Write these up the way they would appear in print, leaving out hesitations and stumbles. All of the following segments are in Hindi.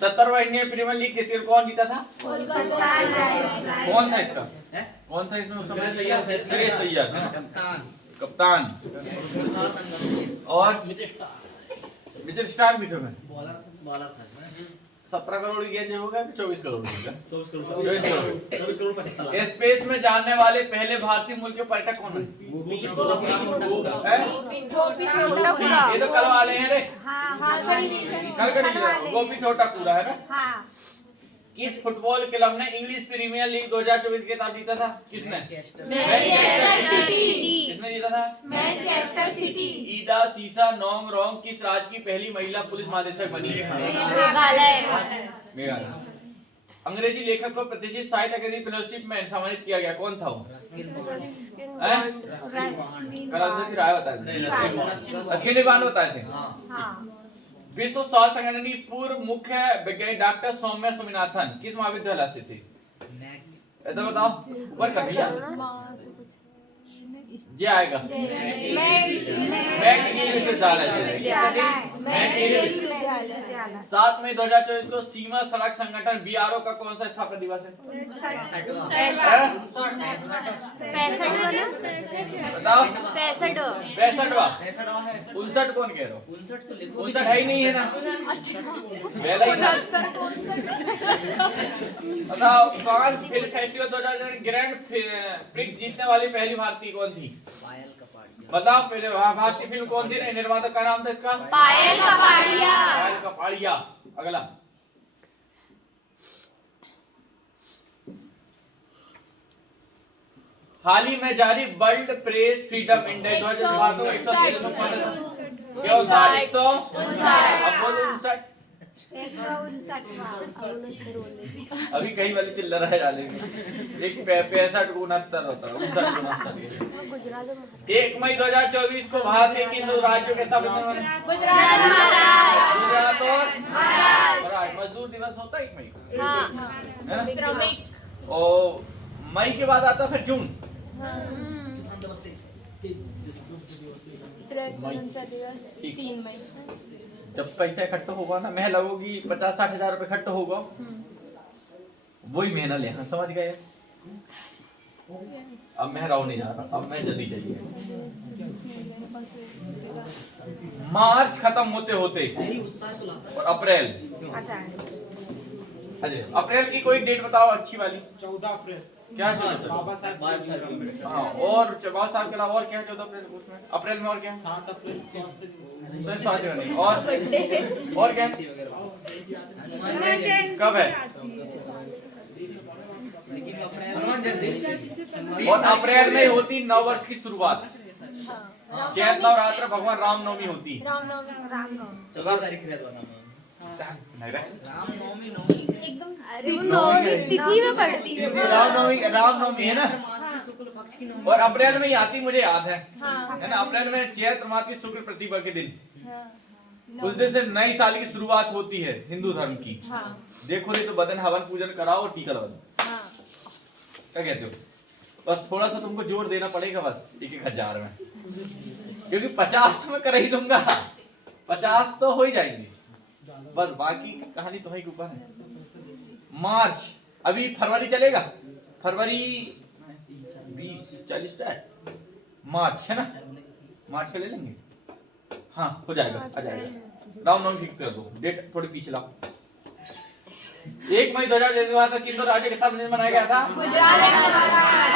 17वां इंडियन प्रीमियर लीग किसके कौन जीता था? कौन था इसका? कौन था इसमें? श्रेयस अय्यर है ना, कप्तान। और मिचेल स्टार्क भी थे में बॉलर था। 17 करोड़ की गेंद होगा कि 24 करोड़ की? 24 करोड़। स्पेस में जाने वाले पहले भारतीय मूल के पर्यटक कौन है? ये तो कल वाले हैं रे, कल गोपी छोटा पूरा है ना। किस फुटबॉल क्लब ने इंग्लिश प्रीमियर लीग 2024 के खिताब जीता था? किसने? किसने जीता था? Manchester city. ईदा सीसा नोंग रोंग किस राज्य की पहली महिला पुलिस महानिदेशक बनी? मेघालय। अंग्रेजी लेखक को प्रतिष्ठित साहित्य अकादमी फेलोशिप में सम्मानित किया गया, कौन था वो? राय बताए थे। विश्व स्वास्थ्य संगठन की पूर्व मुख्य वैज्ञानिक डॉक्टर सौम्या स्वामीनाथन किस महाविद्यालय से थे? ऐसा बताओ। और कभी जे आएगा विश्वविद्यालय से। 7 मई 2024 को सीमा सड़क संगठन बीआरओ का कौन सा स्थापना दिवस है? बताओ। 65वां। 59 कौन कह रहे हो? 59 है ही नहीं है ना। बताओ। Cannes film festival 2000 grand prix जीतने वाली पहली भारतीय कौन थी? बताओ। पहले भारतीय फिल्म कौन थी? निर्माता का नाम था इसका? पायल कपाड़िया। पायल कपाड़िया। अगला। हाल ही में जारी वर्ल्ड प्रेस फ्रीडम इंडेक्स 2017 को 159। अभी कई वाली चिल्लर है डालेंगे। एक 65 को 69 होता है। 1 मई 2024 को भारत के किन राज्यों के साथ गुजरात और महाराष्ट्र मजदूर दिवस होता है 1 मई को। और मई के बाद आता फिर जून। जब पैसा इकट्ठा होगा ना, मैं लगोगी 50-60 हजार रुपए इकट्ठा होगा, वही महीना लेना। समझ गए? अब मैं राव नहीं जा रहा, अब मैं जल्दी चाहिए। मार्च खत्म होते होते और अप्रैल। अप्रैल की कोई डेट बताओ अच्छी वाली। 14 अप्रैल। क्या? बाबा साहब। हाँ, और बाबा साहब के अलावा और क्या 14 अप्रैल को? उसमें अप्रैल में और क्या? 7 अप्रैल स्वास्थ्य दिवस। और क्या कब है? और अप्रैल में होती नव वर्ष की शुरुआत। चैत नवरात्र भगवान रामनवमी होती। रामनवमी है ना। और अप्रैल में ही आती, मुझे याद है ना। अप्रैल में चैत्र मास की शुक्ल प्रतिपदा के दिन, उस दिन से नई साल की शुरुआत होती है हिंदू धर्म की। देखो नहीं तो बदन हवन पूजन कराओ और टीका लगाओ। क्या कहते हो? बस थोड़ा सा तुमको जोर देना पड़ेगा, बस 1,000 में, क्योंकि 50 में कर ही दूंगा। 50 तो हो ही जाएंगे, बस बाकी कहानी तुम्हारी के ऊपर है। मार्च, अभी फरवरी चलेगा। फरवरी 20-40 है। मार्च है ना, मार्च का ले लेंगे। हाँ, हो जाएगा, आ जाएगा। रामनवमी फिक्स कर दो, डेट थोड़ी पीछे लाओ। 1 मई 2023 किन दो राज्यों के साथ मनाया गया था?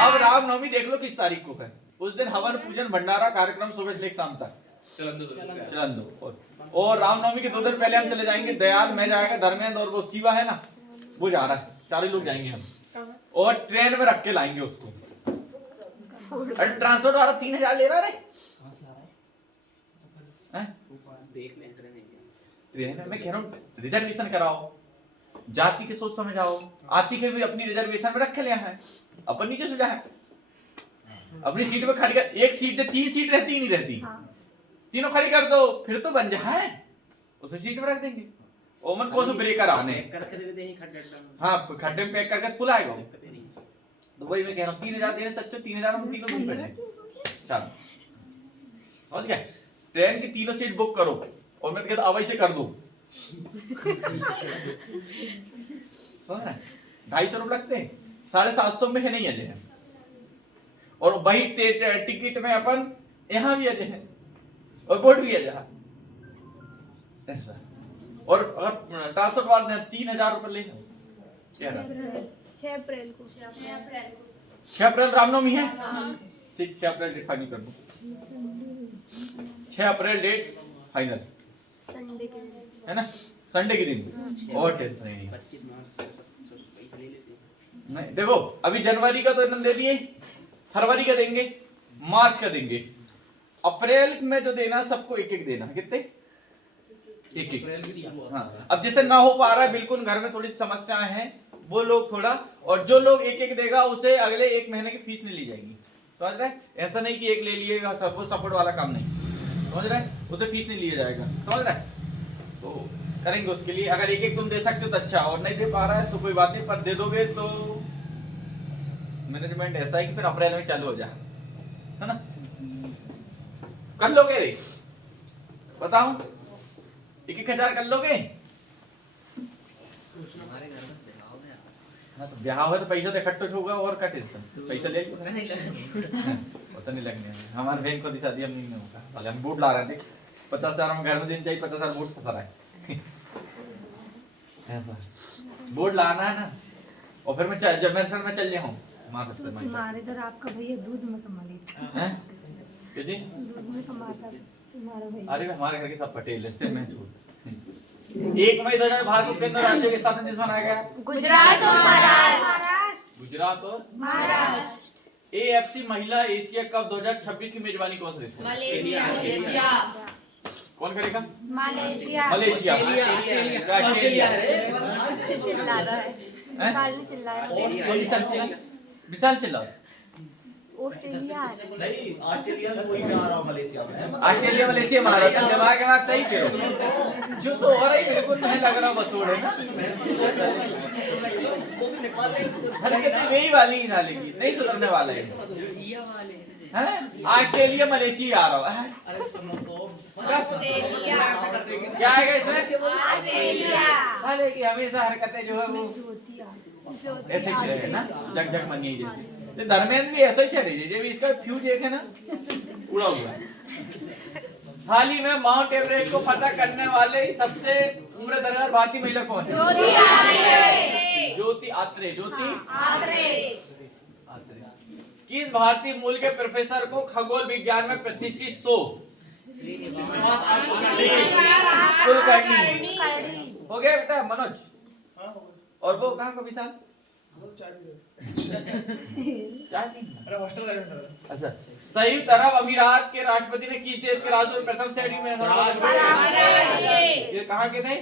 अब रामनवमी देख लो किस तारीख को है। उस दिन हवन पूजन भंडारा कार्यक्रम सुबह से लेकर शाम तक चलन दो। और रामनवमी के 2 दिन पहले हम चले जाएंगे दयाल, मैं जाएगा धर्मेंद्र, और वो शिवा है ना, वो जा रहा है। 4 लोग जाएंगे हम, और ट्रेन में रख के लाएंगे उसको। अरे ट्रांसपोर्ट वाला 3,000 ले रहा है। ट्रेन में मैं कह रहा हूँ रिजर्वेशन कराओ, जाति के सोच समझ आओ। आती के भी अपनी रिजर्वेशन में रख लिया है, अपन नीचे से जाए अपनी सीट पे खड़ी कर। एक सीट दे, 3 सीट रहती नहीं रहती, तीनों खड़ी कर दो, फिर तो बन जाए। उसे सीट में रख देंगे। ओमन को ब्रेकर आने हाँ, खड्डे में पैक करके फुल आएगा। तो वही मैं कह रहा हूँ 3,000 देने से अच्छा 3,000 हम तीनों घूम बैठे। चलो समझ गए? ट्रेन की 3 सीट बुक करो, और मैं कहता अब ऐसे कर दो समझ रहे हैं? 250 रुपये लगते हैं, 750 में है नहीं अजय है। और वही टिकट में अपन यहाँ भी अजय है और बोर्ड भी अजय है ऐसा। और अगर ट्रांसफर बाद 3000 रुपये ले 6 अप्रैल को 6 अप्रैल रामनवमी है। ठीक, 6 अप्रैल डेट फाइनल कर दो। 6 अप्रैल डेट फाइनल संडे के दिन है ना, संडे के दिन। और टेंशन नहीं, 25 मार्च से सब पैसा ले लेते हैं। नहीं देखो अभी जनवरी का तो इन्होंने दे दिए, फरवरी का देंगे, मार्च का देंगे, अप्रैल में जो देना सबको एक एक देना। कितने? एक एक। हाँ, अब जैसे ना हो पा रहा है बिल्कुल, घर में थोड़ी समस्याएं हैं, वो लोग थोड़ा, और जो लोग एक एक देगा उसे अगले 1 महीने की फीस नहीं ली जाएगी। समझ रहे? ऐसा नहीं कि एक ले लिएगा, सबको सपोर्ट वाला काम नहीं, समझ रहे? उसे फीस नहीं लिया जाएगा, समझ रहे? तो करेंगे उसके लिए। अगर एक एक तुम दे सकते हो तो अच्छा, और नहीं दे पा रहा है तो कोई बात नहीं, पर दे दोगे तो मैनेजमेंट ऐसा है कि फिर अप्रैल में चालू हो जाए, है ना? कर लोगे रे? बताओ, 1-1 हजार कर लोगे? हमारे घर में ब्याह हो गया। हाँ तो ब्याह हो तो पैसा तो इकट्ठा होगा, और का टेंशन, पैसा ले लो। नहीं लगा। पता नहीं लगने है। हमारे बैंक को दिशा दिया नहीं होगा, पहले हम वोट ला रहे थे, 50,000 हम घर में देने चाहिए, 50,000 वोट फंसा रहा है ऐसा वोट लाना है ना। और फिर मैं जब मैं चल जाऊँ माँ सबसे तुम्हारे इधर आपका भैया दूध में कमा लेता हैं जी, दूध में कमाता तुम्हारा भैया। अरे हमारे घर के सब पटेल है, सिर्फ मैं छोड़। 1 मई 2022 के अंदर राज्य के स्थापना दिवस मनाया गया। गुजरात और महाराष्ट्र। गुजरात और महाराष्ट्र। AFC महिला एशिया कप 2026 की मेजबानी कौन सा देश है? मलेशिया। कौन करेगा? मलेशिया। मलेशिया। ऑस्ट्रेलिया चिल्ला रहा है, विशाल ने चिल्लाया। विशाल चिल्लाओ। ऑस्ट्रेलिया नहीं, ऑस्ट्रेलिया में कोई में आ रहा हूँ, मलेशिया में। ऑस्ट्रेलिया मलेशिया मारा था, दिमाग सही करो। जो तो हो रही बिल्कुल नहीं लग रहा बसोड़ है ना, हरकतें वही वाली ही डालेगी, नहीं सुधरने वाला है। हैं? ऑस्ट्रेलिया मलेशिया आ रहा है। अरे सुनो तो, क्या आएगा इसमें? ऑस्ट्रेलिया। भले कि हमेशा हरकतें जो है वो ज्योतिया ऐसे ही रहेगा ना, जग जग मनी जैसे। तो दरमियान भी ऐसा ही चलेगी, जब इसका फ्यूज एक है ना उड़ा हुआ है। हाल ही में माउंट एवरेस्ट को फतह करने वाले सबसे उम्रदराज भारतीय महिला कौन है? ज्योति आत्रे। ज्योति आत्रे। किस भारतीय मूल के प्रोफेसर को खगोल विज्ञान में प्रतिष्ठित शो कुलकर्णी हो गया बेटा मनोज? और वो कहाँ का विशाल? अरे हॉस्टल का। अच्छा, संयुक्त अरब अमीरात के राष्ट्रपति ने किस देश के राजदूत प्रथम श्रेणी में? ये कहाँ के थे?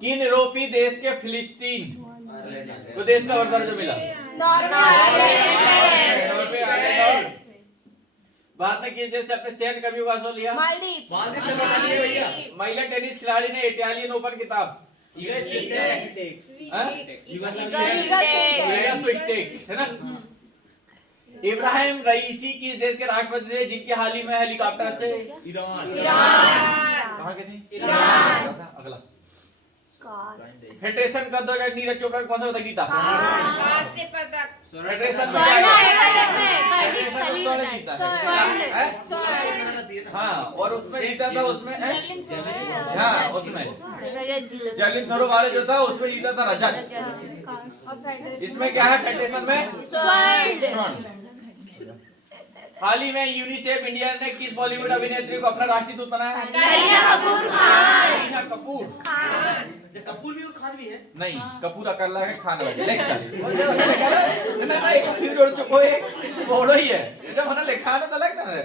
किन यूरोपीय देश के फिलिस्तीन को देश का दर्जा मिला? भारत ने किस देश से अपने सैन्य कर्मियों का आश्रय लिया? मालदीव। मालदीव से लौटा लिए भैया। महिला टेनिस खिलाड़ी ने इटालियन ओपन खिताब है ना? इब्राहिम रईसी किस देश के राष्ट्रपति थे जिनके हाल ही में हेलीकॉप्टर से ईरान। कहाँ के थे? अगला फेडरेशन का 2000 नीरज चोपड़ा कौन सा पदक जीता? फेडरेशन हाँ, और उसमें जीता था, उसमें हाँ उसमें जैवलिन थ्रो वाले जो था उसमें जीता था रजत। इसमें क्या है फेडरेशन में? स्वर्ण। हाल ही में यूनिसेफ इंडिया ने किस बॉलीवुड अभिनेत्री को अपना राष्ट्रीय दूत बनाया? करीना कपूर। कपूर भी और खान भी है। नहीं, कपूर अकेला है, खान वाला नेक्स्ट ना ना एक फिर जोड़ चुको है, बोलो ही है जब हना लिखा ना तो अलग ना है।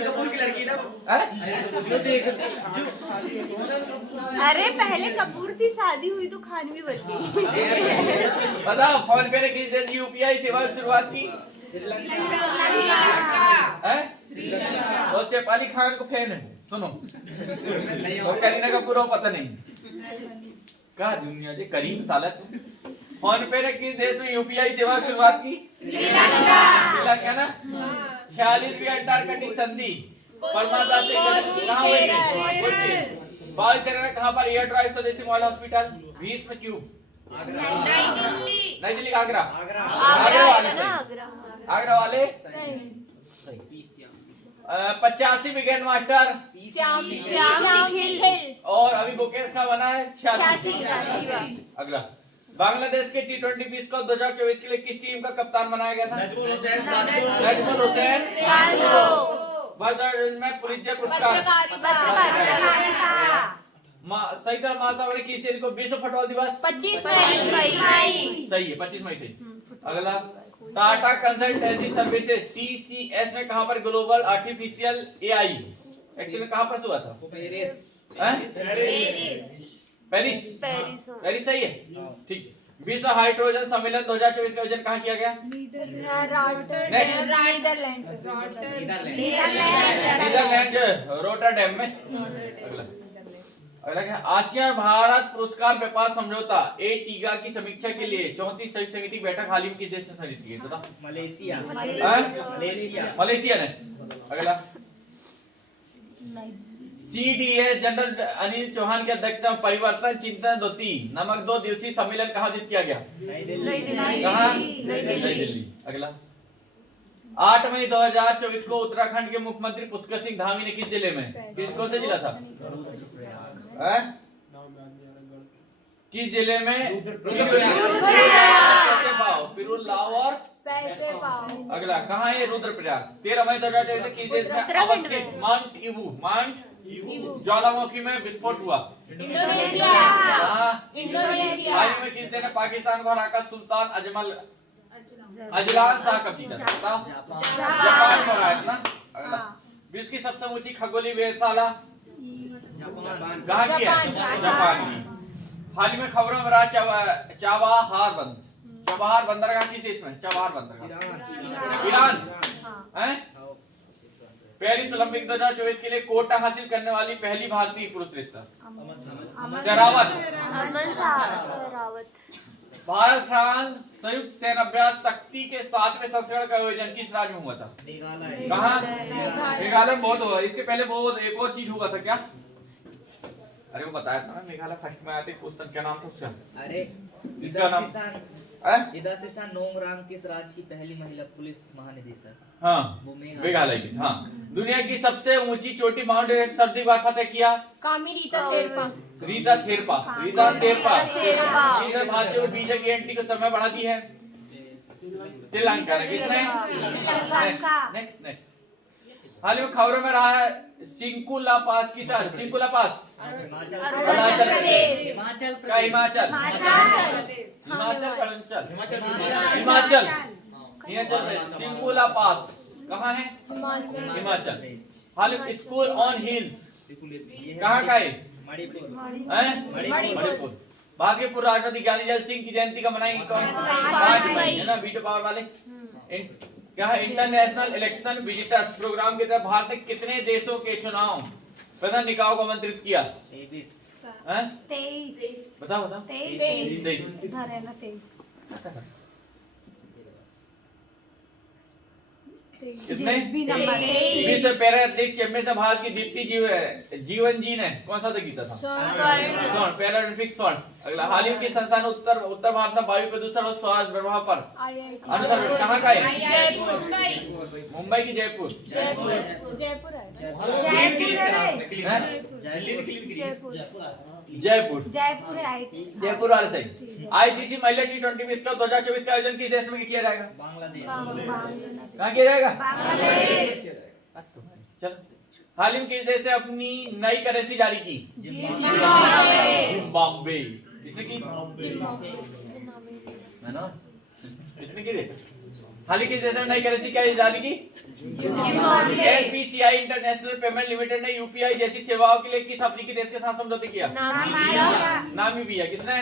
कपूर की लड़की ना, अरे पहले कपूर थी, शादी हुई तो खान भी बन गई। बताओ फोन पे ने किस देश की UPI सेवा की शुरुआत की? और सैफ अली खान को फैन है, सुनो। और करीना कपूर को पता नहीं क्या दुनिया जे करीम साला तू। फोन पे ने किस देश में UPI सेवा की शुरुआत की? श्रीलंका ना। 46वीं अंटार्कटिक संधि परमाणु से कहां हुई थी? बाल चरण कहां पर? एयर ड्राइव स्वदेशी मॉडल हॉस्पिटल, 20 में क्यूब, नई दिल्ली, आगरा, आगरा वाले सही, आगरा वाले 85 विज्ञान मास्टर श्याम निखिल और अभी मुकेश का बना है 86। अगला, बांग्लादेश के T20 विश्व कप 2024 के लिए किस टीम का कप्तान बनाया गया था? नजमुल हुसैन नजमुल हुसैन। वर्ष 2000 में पुलित्जर पुरस्कार। सही तरह महासागर किस दिन को विश्व फुटबॉल दिवस? 25 मई। सही है, 25 मई से। अगला, टाटा कंसल्टेंसी सर्विसेज TCS में कहां पर ग्लोबल आर्टिफिशियल AI एक्चुअली कहां पर हुआ था? पेरिस। पेरिस सही है, ठीक। विश्व हाइड्रोजन सम्मेलन 2024 का आयोजन कहां किया गया? नीदरलैंड रोटरडैम में। अगला क्या? आसियान भारत पुरस्कार व्यापार समझौता ATIGA की समीक्षा के लिए 34 संयुक्त समिति की बैठक हाल ही में किस देश ने संचालित की है? मलेशिया। मलेशिया ने। अगला, CDS जनरल अनिल चौहान की अध्यक्षता में परिवर्तन चिंतन द्वितीय नामक 2 दिवसीय सम्मेलन कहाँ आयोजित किया गया? कहाँ? नई दिल्ली। अगला, 8 मई 2024 को उत्तराखंड के मुख्यमंत्री पुष्कर सिंह धामी ने किस जिले में, कौन सा जिला था? किस जिले में? पिरूलाव और पैसे पाओ। अगला, कहाँ है रुद्रप्रयाग? 13 मई 2023 किस देश में अवस्थित माउंट ईबू ज्वालामुखी में विस्फोट हुआ? इंडोनेशिया। हाल ही में किस देश ने पाकिस्तान को हराकर सुल्तान अजलान शाह कब जीता था? जापान को हराया था ना। अगला, विश्व की सबसे ऊंची खगोलीय वेधशाला कहाँ की है? जापान की। हाल ही में खबरों में रहा चाबहार बंदरगाह किस देश में? चाबहार बंदरगाह ईरान है। पेरिस ओलंपिक 2024 के लिए कोटा हासिल करने वाली पहली भारतीय पुरुष रेसलर शेरावत। भारत फ्रांस संयुक्त सैन्य अभ्यास शक्ति के 7वें संस्करण का आयोजन किस राज्य में हुआ था? कहाँ? मेघालय में बहुत हुआ। इसके पहले बहुत एक और चीज हुआ था क्या? अरे वो बताया था ना, मेघालय फर्स्ट में आया था। क्वेश्चन क्या नाम था उसका? अरे इसका नाम इदासिसा नोंगरांग किस राज्य की पहली महिला पुलिस महानिदेशक? हाँ, मेघालय की। हाँ, दुनिया की सबसे ऊंची चोटी माउंट एवरेस्ट सर्दी बार फतेह किया? रीता शेरपा। भारतीय को वीजा की एंट्री का समय बढ़ा दी है? श्रीलंका ने। किसने? नेक्स्ट। हाल ही में खबरों में रहा है सिंकुला पास की सर। सिंकुला पास अरुणाचल प्रदेश। हिमाचल सिंकुला पास कहाँ है? हिमाचल। हाल ही में स्कूल ऑन हिल्स कहाँ का है? मणिपुर। भारत के पूर्व राष्ट्रपति ज्ञानी जैल सिंह की जयंती का मनाई कौन? 5 मई है ना। वीडियो पावर वाले क्या है? इंटरनेशनल इलेक्शन विजिटर्स प्रोग्राम के तहत भारत ने कितने देशों के चुनाव प्रधान निकायों को आमंत्रित किया? 23। बताओ 23। किसने? विश्व पैरा एथलेटिक्स चैंपियनशिप भारत की दीप्ति जीवन जी ने कौन सा जीता था? स्वर्ण। पैरा ओलंपिक स्वर्ण। अगला, हाल ही की संस्थान उत्तर भारत में वायु प्रदूषण और स्वास्थ्य प्रभाव पर अनुसंधान कहाँ का है? मुंबई की जयपुर वाले सही। ICC महिला T20 विश्व कप 2024 का आयोजन किस देश में किया जाएगा? बांग्लादेश। कहाँ किया जाएगा? चलो, हाल ही में किस देश ने अपनी नई करेंसी जारी की? जिम्बाब्वे। किसने की? किसने की? हाल ही किस देश ने नई करेंसी क्या जारी की? NPCI इंटरनेशनल पेमेंट लिमिटेड ने UPI जैसी सेवाओं के लिए किस अफ्रीकी देश के साथ समझौते किया? नामीबिया। किसने?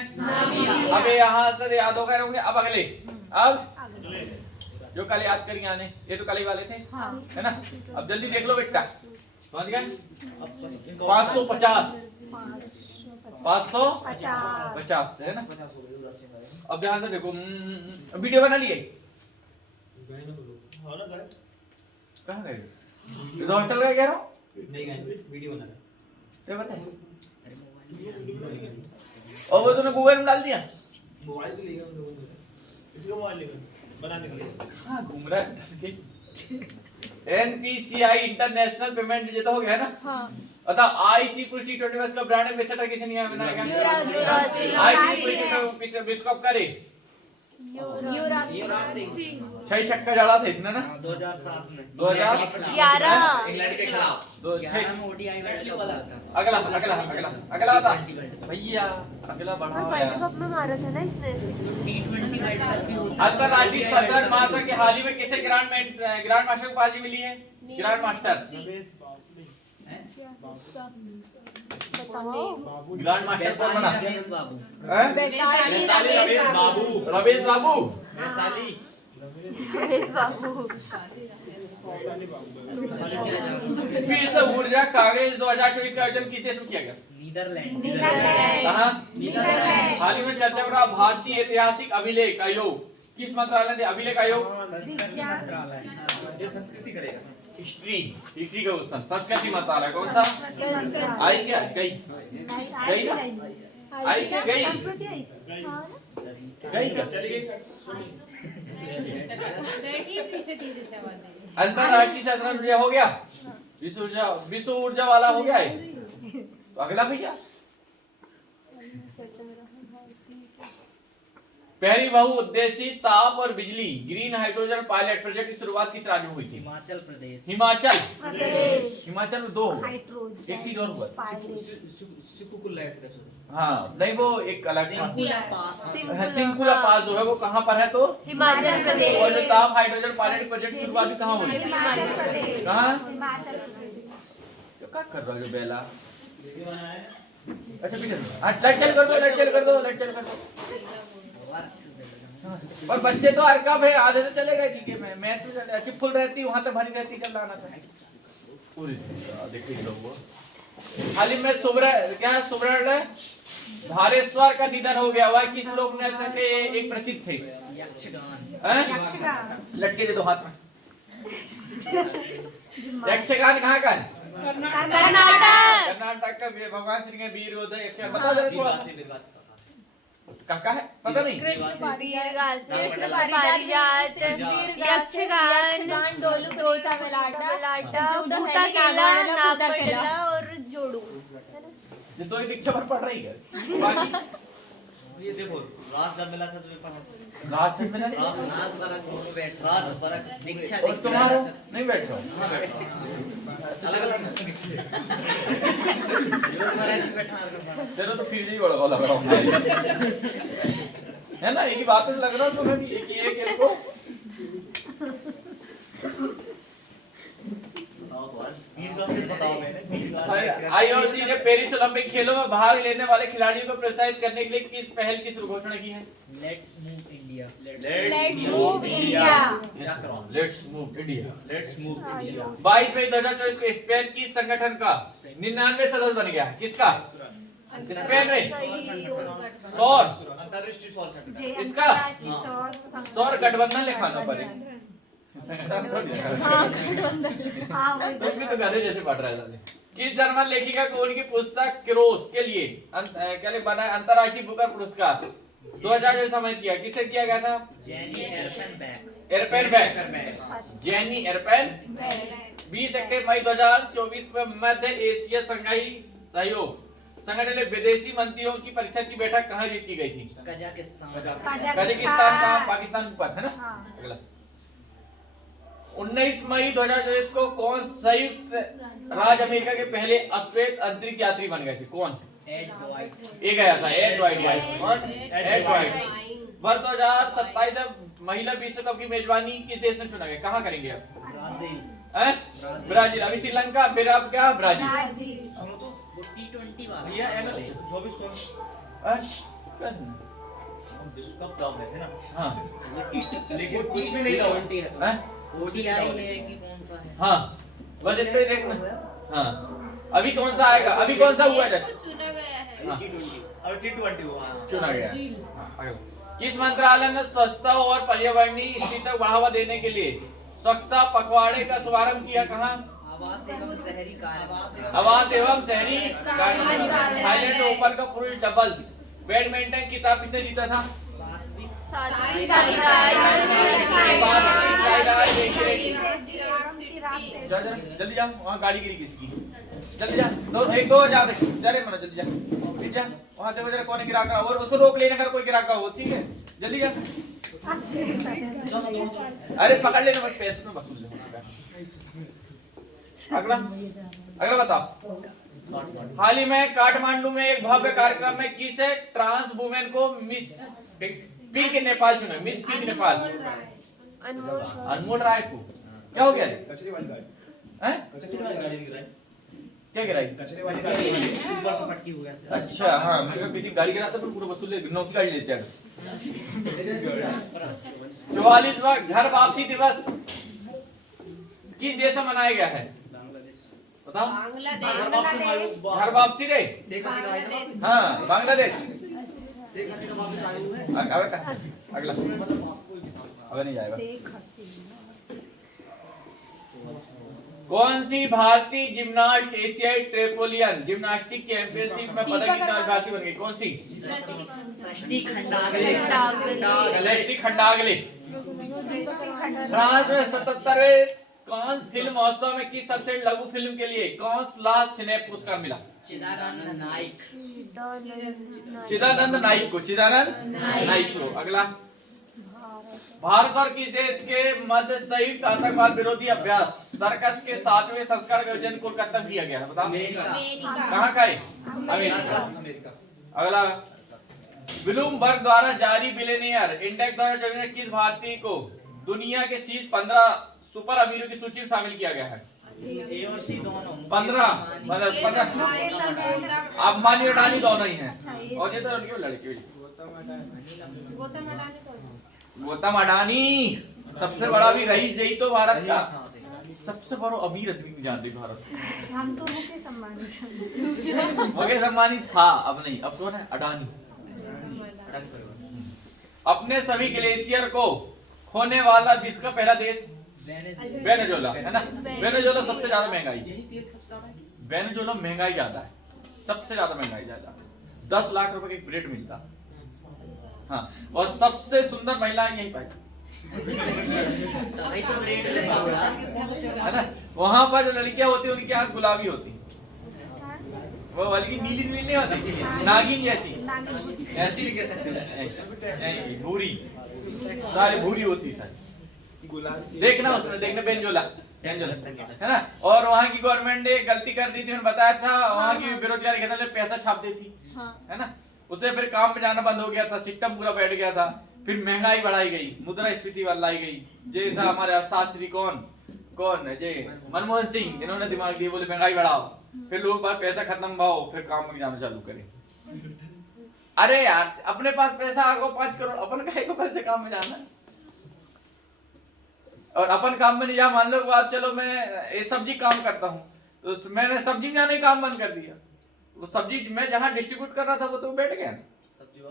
अब यहाँ से याद हो गए होंगे। अब अगले, अब जो कल याद करेंगे आने, ये तो कल ही वाले थे है ना। अब जल्दी देख लो बेटा, समझ गए? 550 है ना। अब ध्यान से देखो, वीडियो बना लिए? कहाँ गए? ये तो हॉस्टल का कह रहा हूँ। नहीं गए, वीडियो बना रहा क्या बता? और वो तूने गूगल में डाल दिया? मोबाइल पे लेगा उन लोगों ने, इसका मोबाइल लेगा बनाने के लिए। हाँ घूम रहा है NPCI इंटरनेशनल पेमेंट ये तो हो गया ना। हाँ बता IC पुरुष T20 में इसका ब्रांड एम्बेसडर किसे नहीं बनाएगा? IC पुरुष विश्व कप करे युवराज सिंह छह छक्का जड़ा था इसने ना 2007 में 11 इंग्लैंड के खिलाफ दो 11 में ओडीआई वर्ल्ड कप वाला था। अगला अगला अगला अगला था भैया अगला बढ़ा और वर्ल्ड कप में मारा था ना इसने। T20 वर्ल्ड कप भी होता है। अंतरराष्ट्रीय शतरंज महासंघ के हाल ही में किसे ग्रैंड मास्टर की उपाधि मिली है? ग्रैंड मास्टर बताओ। ग्रैंड मास्टर कौन बना? रमेश बाबू हैं? रमेश बाबू वैशाली रमेश बाबू। विश्व ऊर्जा कांग्रेस 2024 का आयोजन किस देश में किया गया? नीदरलैंड कहाँ? हाल ही में चर्चा में रहा भारतीय ऐतिहासिक अभिलेख आयोग किस मंत्रालय ने अभिलेख आयोग? संस्कृति मंत्रालय जो संस्कृति करेगा हिस्ट्री का क्वेश्चन संस्कृति मंत्रालय कौन सा? आई क्या गई गई ना? आई क्या गई गई क्या? अंतरराष्ट्रीय शतरंज हो गया विश्व ऊर्जा वाला हो गया है तो अगला भैया पहली बहुउद्देशीय ताप और बिजली ग्रीन हाइड्रोजन पायलट प्रोजेक्ट की शुरुआत किस राज्य में हुई थी? हिमाचल प्रदेश हिमाचल में दो एक चीज और हुआ हाँ नहीं वो एक अलग सिंकुला पास जो है वो कहाँ पर है? तो हिमाचल प्रदेश। और जो ताप हाइड्रोजन पायलट प्रोजेक्ट की शुरुआत भी कहाँ हुई? कहाँ? क्या कर रहा है जो बेला? अच्छा पीछे लाइट चल कर दो लाइट चल कर दो लाइट चल कर दो। और बच्चे तो हर कब है आधे से चलेगा ठीक है मैं तो अच्छी फुल रहती वहां तक भरी रहती कर लाना था पूरी देखिए लोग हाल ही में सुब्रह धारेश्वर का निधन हो गया वह किस लोक नृत्य के एक प्रसिद्ध थे? यक्षगान लटके दे दो हाथ में यक्षगान कहाँ का है? कर्नाटक का भगवान श्री के वीर उदय यक्षगान बताओ जरा थोड़ा काका है पता नहीं कृष्ण पारिजात यक्षगान डोलूता मलाटा भूता केला नागपटला और जोड़ू ये दो ही दीक्षा पर पड़ रही है बाकी ये देखो रास जब मिला था तो रात से मिला रास बरक दीक्षा और तुम्हारा नहीं बैठ रहा अलग अलग तेरा तो फिर ही बड़ा लग रहा हूँ है ना एक ही बात लग रहा है तुम्हें भी एक को IOC ने पेरिस ओलंपिक खेलों में भाग लेने वाले खिलाड़ियों को प्रोत्साहित करने के लिए किस पहल की घोषणा की है? Let's move India let's move India 22 मई 2024 को स्पेन की संगठन का 99 सदस्य बन गया किसका? स्पेन में सौर अंतरराष्ट्रीय सौर संगठन इसका सौर गठबंधन लिखाना पड़े तुम भी तो गधे जैसे पढ़ रहे थे किस जर्मन लेखिका को उनकी पुस्तक क्रोस के लिए क्या बना अंतरराष्ट्रीय बुकर पुरस्कार 2000 में सम्मानित किया किसे किया गया था? जेनी एरपेनबेक 20 मई 2024 में मध्य एशिया संघाई सहयोग संगठन ने विदेशी मंत्रियों की परिषद की बैठक कहाँ की गई थी? कजाकिस्तान का पाकिस्तान ऊपर है ना। अगला 19 मई 2024 को कौन संयुक्त राज्य अमेरिका के पहले अश्वेत अंतरिक्ष यात्री बन गए थे? कौन? एड गया था एड वाइट वर्ष 2027 में महिला विश्व कप की मेजबानी किस देश ने चुना गया? कहाँ करेंगे आप? ब्राजील अभी श्रीलंका फिर आप क्या ब्राजील T20 वाला भैया विश्व कप कब है ना? हाँ लेकिन कुछ भी नहीं था ओडीआई है कि कौन सा है? हाँ बस इतना ही देखना। हाँ अभी कौन सा आएगा? अभी कौन सा हुआ जस्ट चुना गया है और T20 हुआ चुना गया। किस मंत्रालय ने स्वच्छता और पर्यावरणीय स्थिति को बढ़ावा देने के लिए स्वच्छता पखवाड़े का शुभारंभ किया कहाँ? आवास एवं शहरी कार्य आवास एवं शहरी थाईलैंड ओपन का पुरुष डबल्स बैडमिंटन किताब किसने जीता था? जल्दी जा, वहाँ गाड़ी गिरी किसी की, जल्दी जा, दो जा रहे, मनो जल्दी जा, वहाँ देखो जरा कौन गिरा और उसको रोक लेना कर कोई गिरा हो, ठीक है, जल्दी जा। अरे पकड़ लेना बस पैसे में वसूल ले। अगला बताओ। हाल ही में काठमांडू में एक भव्य कार्यक्रम में किसे ट्रांस वुमेन को मिस पिंक नेपाल चुना? मिस पिंक नेपाल अनमोल राय को क्या हो गया? कचरे वाली गाड़ी हैं? कचरे वाली गाड़ी गिराई क्या गिराई? कचरे वाली गाड़ी ऊपर से पटकी हो गया। अच्छा हाँ, मैं किसी गाड़ी गिराता तो पूरा वसूल ले, नौकी गाड़ी लेते हैं। 44वां घर वापसी दिवस किस देश में मनाया गया है? बताओ। घर वापसी रे? हाँ बांग्लादेश। अगला अबे नहीं जाएगा। कौन सी भारतीय जिम्नास्ट एशियाई ट्रेपोलियन जिम्नास्टिक चैंपियनशिप में पदक जीतने भारती बन गई? कौन सी? लेस्टी खंडागले। फ्रांस में 77वें कांस फिल्म महोत्सव में किस सबसे लघु फिल्म के लिए कांस ला सिने पुरस्कार मिला? चिदानंद नाइक को। अगला। भारत और किस देश के मध्य संयुक्त आतंकवाद विरोधी अभ्यास सर्कस के 7वें संस्करण का आयोजन कोलकाता में किया गया है? बताओ। कहाँ का है? अमेरिका। अगला। ब्लूमबर्ग द्वारा जारी बिलियनियर इंडेक्स 2024 में किस भारतीय को दुनिया के शीर्ष 15 सुपर अमीरों की सूची में शामिल किया गया है? ए और सी दोनों 15 अंबानी और अडानी दोनों ही हैं। और ये तो उनके लड़के गौतम अडानी सबसे बड़ा भी रईस यही तो भारत का सबसे बड़ा अमीर आदमी जानते भारत। हम तो मुकेश अंबानी मुकेश अंबानी था, अब नहीं, अब कौन है? अडानी। अपने सभी ग्लेशियर को खोने वाला विश्व का पहला देश वेनेजुएला है ना? वेनेजुएला सबसे ज्यादा महंगाई, वेनेजुएला महंगाई ज्यादा है, सबसे ज्यादा महंगाई ज्यादा, 10 लाख रुपए का ब्रेड मिलता। हाँ, और सबसे सुंदर महिलाएं यही पाई है ना? वहां पर जो लड़कियां होती है उनकी आंख गुलाबी होती, वो बल्कि नीली नीली नहीं होती, नागिन जैसी, ऐसी नहीं कह सकते, भूरी, सारी भूरी होती सारी। देखना उसमें, देखना बेंजोला है ना? और वहाँ की गवर्नमेंट ने गलती कर दी थी, मैंने बताया था, वहाँ की बेरोजगारी खत्म, पैसा छाप दी थी है ना? उससे फिर काम पे जाना बंद हो गया था, सिस्टम पूरा बैठ गया था, फिर महंगाई बढ़ाई गई, मुद्रास्फीति लाई गई। जैसा हमारे अर्थशास्त्री कौन है जे मनमोहन सिंह, इन्होंने दिमाग दिए, बोले महंगाई बढ़ाओ, फिर लोग पास पैसा खत्म भाओ, फिर काम में जाना चालू करें। अरे यार, अपने पास पैसा आगो 5 करोड़, अपन काहे को पैसे काम में जाना है? और अपन काम में नहीं जा, मान लो बात, चलो मैं ये सब्जी काम करता हूँ, तो मैंने सब्जी में जाने काम बंद कर दिया, वो सब्जी मैं जहाँ डिस्ट्रीब्यूट कर रहा था वो तो बैठ गया ना। सब्जी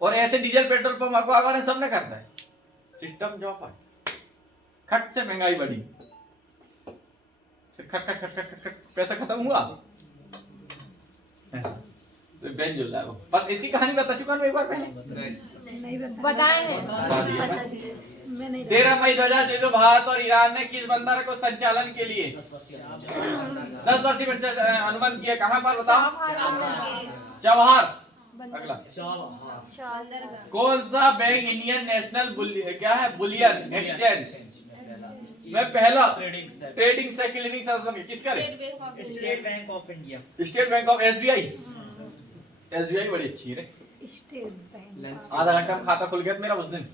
और ऐसे डीजल पेट्रोल पंप अखबार सब ने करता है, सिस्टम जो है खट से महंगाई बढ़ी, खट खट खट खट खट पैसा खत्म हुआ। तो बेंजोला वो बस, इसकी कहानी बता चुका हूँ एक बार पहले, बताए हैं। 13 मई 2023 भारत और ईरान ने किस बंदर को संचालन के लिए 10 वर्षीय अनुबंध किया? कहाँ पर बताओ? चबहार। अगला। कौन सा bank Indian national bullion exchange में पहला ट्रेडिंग से क्लीनिंग संस्थान किसका? State bank of India. State bank of SBI. SBI बड़ी अच्छी है रे, आधा घंटा में खाता खुल गया मेरा उस दिन।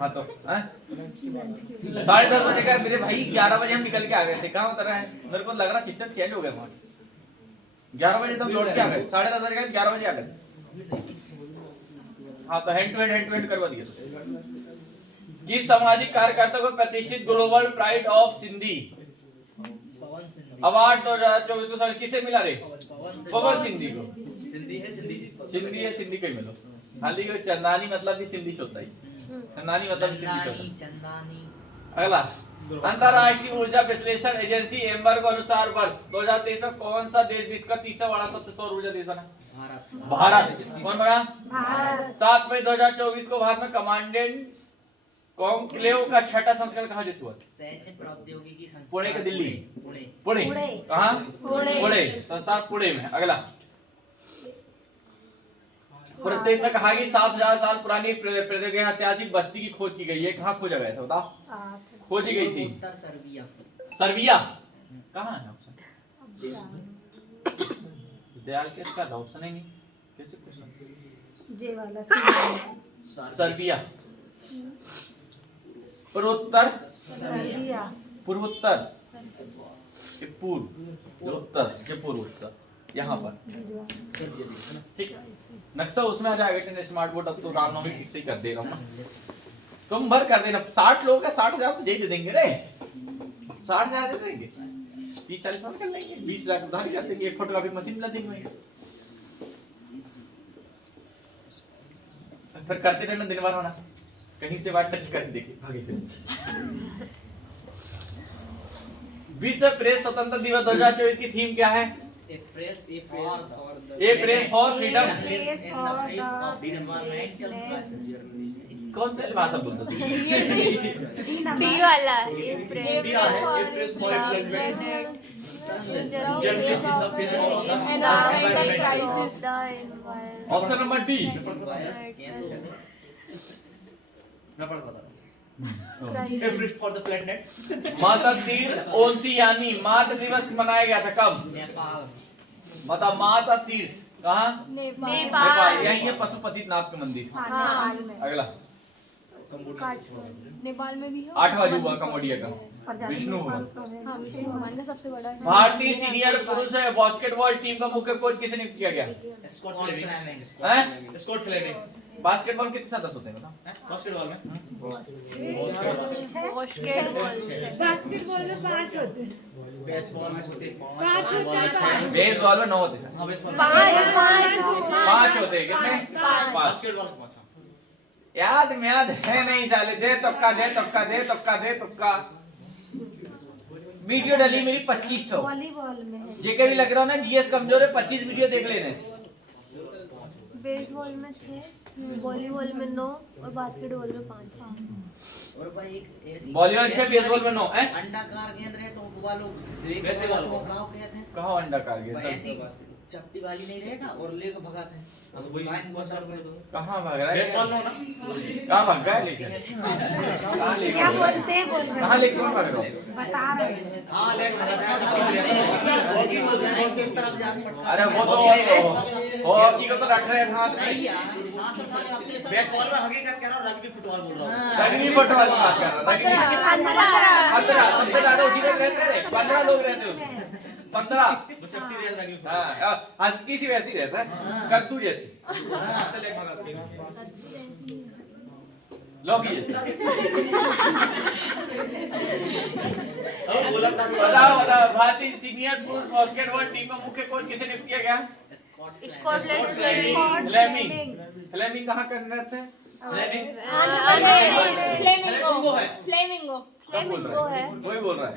हाँ तो 10:30 बजे का मेरे भाई, 11 बजे हम निकल के आ गए थे। कहाँ उतर रहा है? मेरे को लग रहा सिस्टम चेंज हो गया वहाँ। 11 बजे तक लौट के आ गए, 10:30 बजे का 11 बजे आ गए। हाँ तो हैंड टू हैंड करवा दिया। किस सामाजिक कार्यकर्ता को प्रतिष्ठित global pride of Sindhi award 2024 को किसे मिला रे? पवन सिंधी को। सिंधी है, सिंधी को मिलो। हाली को चंदानी मतलब भी सिंधी होता है, चंदानी मतलब भी सिंधी होता है। अगला, अंतरराष्ट्रीय ऊर्जा विश्लेषण एजेंसी एम्बर के अनुसार वर्ष 2023 में कौन सा देश विश्व का तीसरा बड़ा सबसे सौर ऊर्जा देश बना? भारत। कौन बना? भारत। 7 मई 2024 को भारत में कमांडेंट कॉन्क्लेव का छठा संस्करण कहाँ हुआ? सैन्य प्रौद्योगिकी संस्थान पुणे के दिल्ली। पुणे। पुणे। पुणे। कहाँ? पुणे। पुणे संस्थान पुणे में। अगला, प्रत्येक में कहा कि 7000 साल पुरानी प्रदेश की ऐतिहासिक बस्ती की खोज की गई है। कहाँ खोजा गया था बताओ? खोजी गई थी उत्तर सर्बिया। सर्बिया। कहाँ है ऑप्शन? दयाल के इसका ऑप्शन ही नहीं, कैसे क्वेश्चन? जे वाला सर्बिया। पूर्वोत्तर, सर्बिया। पूर्वोत्तर के पूर्व, उत्तर के पूर्वोत्तर, यहाँ पर ठीक है। नक्शा उसमें आ जाएगा टेन स्मार्ट बोर्ड। अब तो रामनवमी ठीक से ही कर देगा ना, तुम भर कर देना। 60 लोग का 60,000 तो दे देंगे रे, 60,000 दे देंगे, 30-40 साल कर लेंगे, 20 लाख उधार कर देंगे, एक फोटोकॉपी मशीन ला देंगे। फिर करते रहना दिन भर होना, कहीं से बात टच कर देखिए भागे। विश्व प्रेस स्वतंत्रता दिवस 2024 की थीम क्या है? A press for a press for freedom. environmental crisis. कौन सा भाषा बोलते थे? बी वाला a press for option number D. मैं पढ़ बता माता तीर्थ ओंसी यानी मातृ दिवस मनाया गया था कब? नेपाल। बता, माता तीर्थ कहाँ? नेपाल। यही है पशुपति नाथ का मंदिर। अगला, नेपाल में भी है। 8वां अजूबा कंबोडिया का विष्णु भवन। हाँ, विष्णु भगवान का सबसे बड़ा है। भारतीय सीनियर पुरुष बास्केटबॉल टीम का मुख्य कोच किसे नियुक्त किया गया? Scott Fleming. हैं? Scott Fleming. बास्केटबॉल कितने सदस्य होते हैं बताओ? बास्केटबॉल में बास्केटबॉल में 5 होते हैं। बेसबॉल में होते हैं 5 होते हैं। बेसबॉल में 9 होते हैं। हां बेसबॉल 5 होते हैं। कितने? 5। बास्केटबॉल में 5। याद है नहीं साले। दे तुक्का। वीडियो डली मेरी 25 ठो। वॉलीबॉल में है। जेके भी लग रहा हो ना जीएस कमजोर है, 25 वीडियो देख लेने। बेसबॉल में 6, वॉलीबॉल में 9 और बास्केटबॉल में 5। और भाई एक ऐसी वॉलीबॉल 6, बेसबॉल में 9 है। अंडाकार गेंद रहे तो वो लोग वैसे वालों को गांव कहते हैं। कहाँ अंडा का भाई गया? ऐसी चपटी वाली नहीं रहेगा और ले को भगाते हैं। तो वही बहुत सारे कहाँ भाग रहा है? बेसबॉल में हो ना। कहाँ भाग गया लेके? कहाँ लेके? क्या बोलते हैं कहाँ लेके कौन भाग रहा हो? बता रहे हैं। हां ले भगाते हैं। किस तरफ जाना पड़ता है? अरे वो तो हॉकी को तो रख रहे हैं हाथ में। बेसबॉल में हकीकत कह रहा हूं, रग्बी फुटबॉल बोल रहा हूं। रग्बी फुटबॉल की बात कर रहा हूं। रग्बी 15 सबसे ज्यादा उसी में रहते थे। 15 लोग रहते उसमें। 15 चपटी रेस रग्बी। हाँ, हल्की सी वैसी रहता है, कद्दू जैसी। से ले भगाते हैं। लौकी जैसी। बोला बताओ, भारतीय सीनियर पुरुष बास्केटबॉल टीम का मुख्य कोच किसे नियुक्त किया गया? स्कॉटलैंड फ्लेमिंग कहाँ करने थे? फ्लेमिंगो है। वही बोल रहा है।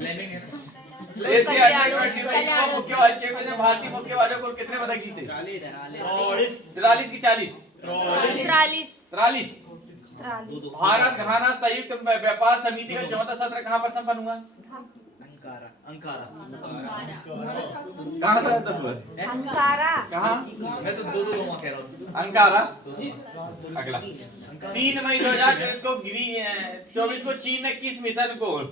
एशिया अंडर 20 में युवा मुक्केबाज चैंपियनशिप में भारतीय मुक्केबाजों को कितने पदक जीते? 43 की 40 43। भारत घाना संयुक्त व्यापार समिति का 14वां सत्र कहाँ पर संपन्न हुआ? अंकारा। कहाँ से आता हुआ? अंकारा। कहाँ? मैं तो दो वहां कह रहा हूं। अंकारा। अगला, 3 मई 2024 को चीन ने किस मिशन को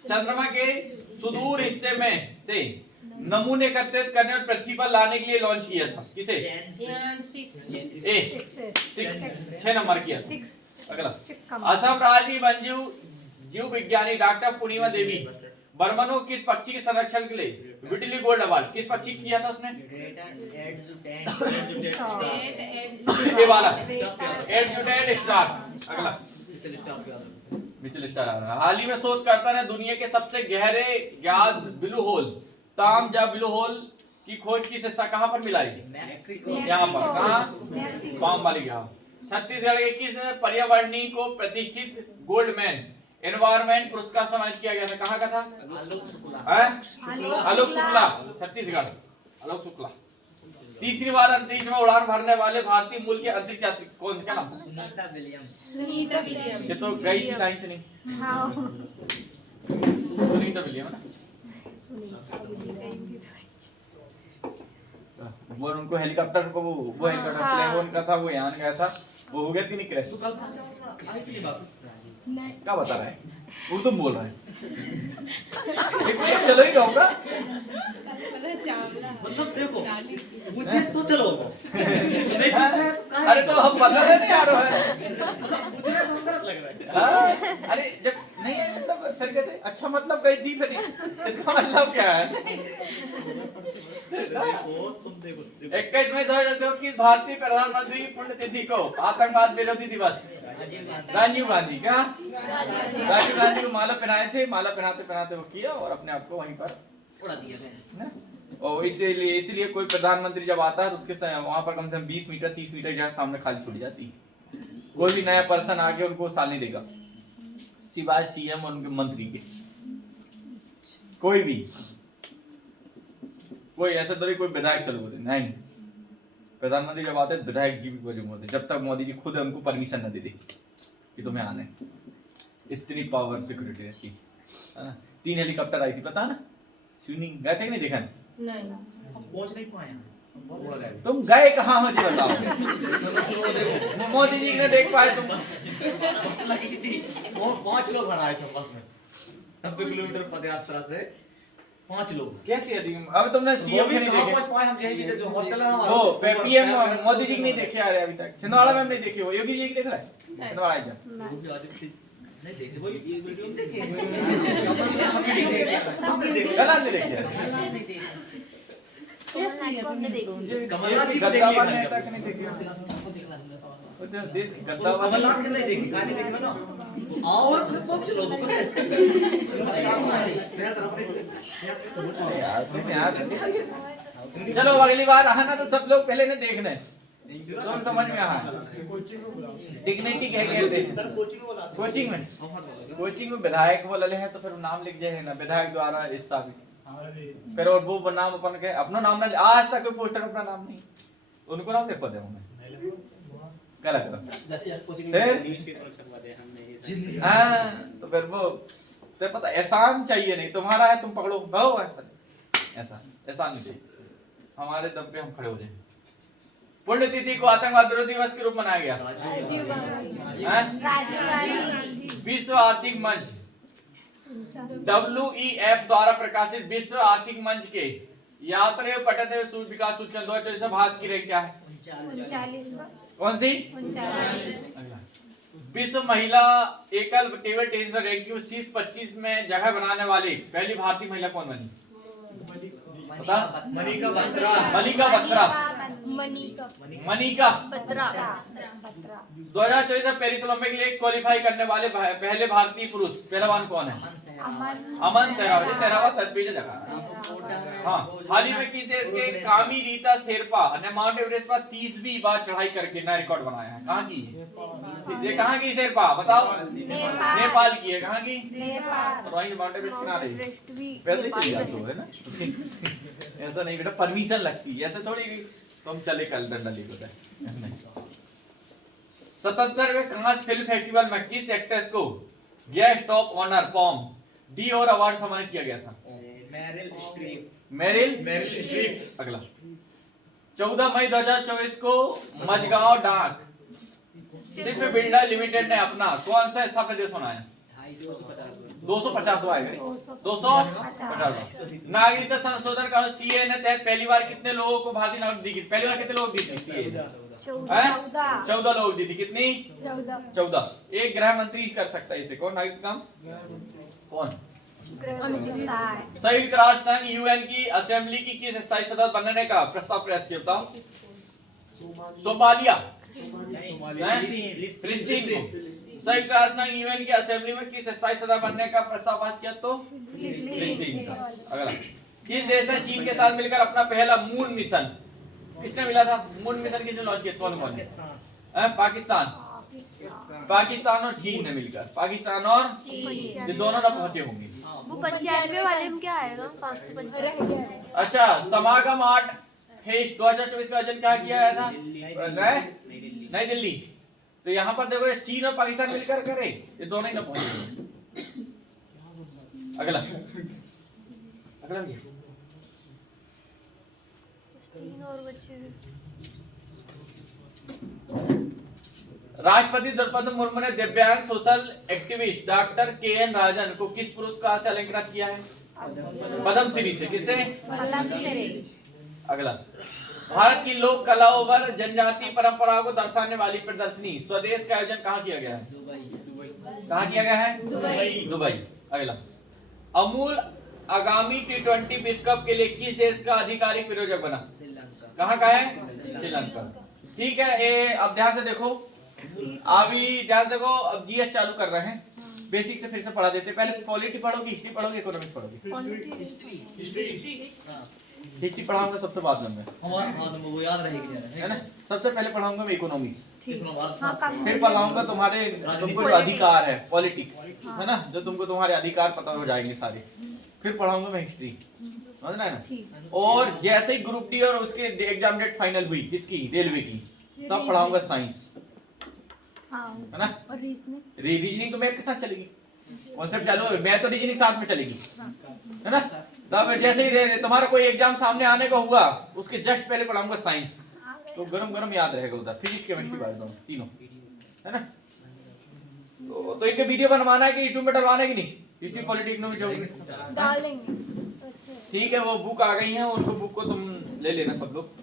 चंद्रमा के सुदूर हिस्से में से नमूने एकत्रित करने और पृथ्वी पर लाने के लिए लॉन्च किया था? किसे? 6 नंबर किया। अगला, असम राज्य वन्य जीव विज्ञानी डॉक्टर पूर्णिमा देवी बर्मन को किस पक्षी के संरक्षण के लिए विटिली गोल्ड अवार्ड किस पक्षी किया था उसने? ये वाला एडजुटेंट स्टार। अगला, मिचेल स्टार। हाल ही में शोधकर्ता ने दुनिया के सबसे गहरे ज्ञात ब्लू होल तामजा ब्लू होल की खोज किस स्थान कहां पर मिलाई? यहाँ पर। कहां? बाम वाली जगह। छत्तीसगढ़ के किस पर्यावरणीय को प्रतिष्ठित गोल्डमैन एनवायरमेंट पुरस्कार सम्मानित किया गया था। कहाँ का था? आलोक शुक्ला। आलोक शुक्ला, छत्तीसगढ़। आलोक शुक्ला। तीसरी बार अंतरिक्ष में उड़ान भरने वाले भारतीय मूल के अंतरिक्ष यात्री कौन? क्या नाम? सुनीता विलियम्स। सुनीता विलियम। ये तो गई थी लाइन से नहीं। हाँ सुनीता विलियम है ना? वो उनको हेलीकॉप्टर को वो हेलीकॉप्टर प्लेन उनका था, वो यहाँ गया था, वो हो गया कि नहीं क्रैश? क्या बता रहा है? उर्दू बोल रहा है। चलो ही कहूँगा। मतलब देखो मुझे तो चलो अरे तो हम बता रहे थे यार। मुझे तो गलत लग रहा है। हाँ, अरे जब नहीं मतलब फिर कहते अच्छा मतलब गई थी फिर इसका मतलब क्या है? तुम देखो 21 मई 2024 भारतीय प्रधानमंत्री की पुण्यतिथि को आतंकवाद विरोधी दिवस। राजीव गांधी क्या? राजीव गांधी को माला पहनाए थे, माला पहनाते पहनाते वो किया और अपने आप को वहीं पर उड़ा दिया गया। और इसीलिए कोई प्रधानमंत्री जब आता है तो उसके वहां पर कम से कम 20 मीटर 30 मीटर जगह सामने खाली छूट जाती है। कोई भी नया पर्सन आके उनको साल नहीं देगा सिवाय सीएम और उनके मंत्री के। कोई भी कोई ऐसा तो नहीं कोई विधायक चलो बोलते नहीं। प्रधानमंत्री जब आते विधायक जी भी वजह होते जब तक मोदी जी खुद हमको परमिशन न दे दे कि तुम्हें आना है। इतनी पावर सिक्योरिटी रहती है ना। 3 हेलीकॉप्टर आई थी पता ना? सुनी गए थे कि नहीं? देखा नहीं पहुंच नहीं पाए तुम गए कहाँ हो जी बताओ? मोदी जी ने देख पाए तुम? बस लगी थी और 5 लोग भर आए थे बस में 90 किलोमीटर पदयात्रा से 5 लोग। कैसी है टीम? अब तुमने सीएम के नहीं देखे? पहुंच पाए हम यही जो हॉस्टल है हमारा वो पीएम मोदी जी की नहीं देखे यार अभी तक। छिंदवाड़ा में नहीं देखे हो? योगी जी की देख रहा है? छिंदवाड़ा जा नहीं देखे वो ये वीडियो में देखे गलत नहीं देखे। कमलनाथ जी को गद्दावर देखिए नेता के नहीं देखे। देश की गद्दावर कमलनाथ के नहीं देखे गाने देखे ना और खूब चलो चलो अगली बार आना तो सब लोग पहले ने देखना है तो समझ में आ डिग्निटी कह कहते हैं कोचिंग में विधायक बोल रहे हैं तो फिर नाम लिख जाए ना विधायक द्वारा स्थापित फिर और वो नाम अपन के अपना नाम ना आज तक कोई पोस्टर अपना नाम नहीं उनको नाम लिख पाते हमें क्या लगता तो फिर वो तो पता एहसान चाहिए नहीं तुम्हारा है तुम पकड़ो भाओ ऐसा एहसान नहीं चाहिए हमारे दम पे हम खड़े हो जाए। पुण्यतिथि को आतंकवाद विरोधी दिवस के रूप मनाया गया। विश्व आर्थिक मंच WEF द्वारा प्रकाशित विश्व आर्थिक मंच के यात्री पटते हुए विकास सूचकांक 2024 भारत की रैंक क्या है? 39 कौन सी? विश्व महिला एकल टेबल टेनिस में रैंकिंग में शीर्ष 25 में जगह बनाने वाली पहली भारतीय महिला कौन बनी? मनिका बत्रा। मनिका बत्रा 2024 में पेरिस ओलंपिक के लिए क्वालिफाई करने वाले पहले भारतीय पुरुष पहलवान कौन है? अमन सहरावत तत्पीजा जगह। हाँ हाल ही में किस देश के कामी रीता शेरपा ने माउंट एवरेस्ट पर 30वीं बार चढ़ाई करके नया रिकॉर्ड बनाया है? कहाँ की ये कहाँ की शेरपा बताओ? नेपाल की है। कहाँ की? और वहीं माउंट एवरेस्ट किनारे पैदल चली जाते हो है ना। ऐसा नहीं बेटा परमिशन लगती है ऐसे थोड़ी तुम चले कल डंडा लेकर 77वें कांस फिल्म फेस्टिवल में किस एक्ट्रेस को गेस्ट ऑफ ऑनर पॉम डी और अवार्ड सम्मानित किया गया था? Meryl Streep. अगला 14 मई 2024 को मजगांव डाक शिल्प बिल्डर लिमिटेड ने अपना कौन सा स्थापना दिवस मनाया? 250 नागरिकता संशोधन कानून सीए ने तहत पहली बार कितने लोगों को भारतीय नागरिकता दी? पहली बार कितने लोग दी थी सीए? 14 लोग दी थी। कितनी? 14। एक गृह मंत्री कर सकता है इसे। कौन नागरिक काम? कौन? संयुक्त राष्ट्र संघ यूएन की असेंबली की किस स्थायी सदस्य बनने का प्रस्ताव प्रयास किया? बताओ। सोमालिया फिलिस्तीन को। संयुक्त राष्ट्र संघ यूएन की असेंबली में किस स्थायी सदस्य बनने का प्रस्ताव पास किया? तो फिलिस्तीन का। अगला किस देश ने चीन के साथ मिलकर अपना पहला मून मिशन किसने मिला था? मून मिशन किसने लॉन्च किया? कौन? पाकिस्तान। पाकिस्तान और चीन ने मिलकर, पाकिस्तान और ये दोनों ना पहुंचे होंगे। वो 95 वाले में क्या आएगा? 595 रह गया है। अच्छा, समागम 8 फेस्ट 2024 का आयोजन क्या किया गया था? नई दिल्ली। तो यहाँ पर देखो, ये चीन और पाकिस्तान मिलकर करे, ये दोनों ही ना पहुंचे। अगला अगला तीन और बच्चे हैं। राष्ट्रपति द्रौपदी मुर्मू ने दिव्यांग सोशल एक्टिविस्ट डॉक्टर के.एन. राजन को किस पुरस्कार से अलंकृत किया है? पद्मश्री से। किससे? अगला, भारत की लोक कलाओं पर जनजातीय परंपराओं को दर्शाने वाली प्रदर्शनी स्वदेश का आयोजन कहाँ किया गया है? कहाँ किया गया है? दुबई। अगला, अमूल आगामी T20 विश्व कप के लिए किस देश का आधिकारिक प्रायोजक बना? कहाँ का है? श्रीलंका। ठीक है, ये अब ध्यान से देखो, अभी ध्यान देखो, अब जीएस चालू कर रहे हैं, बेसिक से फिर से पढ़ा देते हैं। पहले पॉलिटी पढ़ोगे, हिस्ट्री पढ़ोगे, इकोनॉमिक्स पढ़ोगे? हिस्ट्री पढ़ाऊंगा सबसे बाद में मैं, वो याद रहेगी है ना। सबसे पहले पढ़ाऊंगा मैं इकोनॉमिक्स, हाँ, फिर पढ़ाऊंगा तुम्हारे तुमको जो अधिकार है पॉलिटिक्स, है ना, जो तुमको तुम्हारे अधिकार पता हो जाएंगे सारे, फिर पढ़ाऊंगा मैं हिस्ट्री, समझना है ना। और जैसे ही ग्रुप डी और उसके एग्जाम डेट फाइनल हुई, किसकी? रेलवे की, तब पढ़ाऊंगा साइंस, है ना। और रीजनिंग रीजनिंग तो मैथ के साथ चलेगी, कॉन्सेप्ट चालू है, मैथ तो रीजनिंग साथ में चलेगी, है ना। तब जैसे ही तुम्हारा कोई एग्जाम सामने आने का हुआ, उसके जस्ट पहले पढ़ाऊंगा साइंस, तो गरम गरम याद रहेगा उधर, फिजिक्स केमिस्ट्री बायो तीनों, है ना। तो इनके वीडियो बनवाना है कि यूट्यूब में डलवाना है कि नहीं? हिस्ट्री पॉलिटिक्स में डालेंगे। ठीक है, वो बुक आ गई है, उनको बुक को तुम ले लेना सब लोग,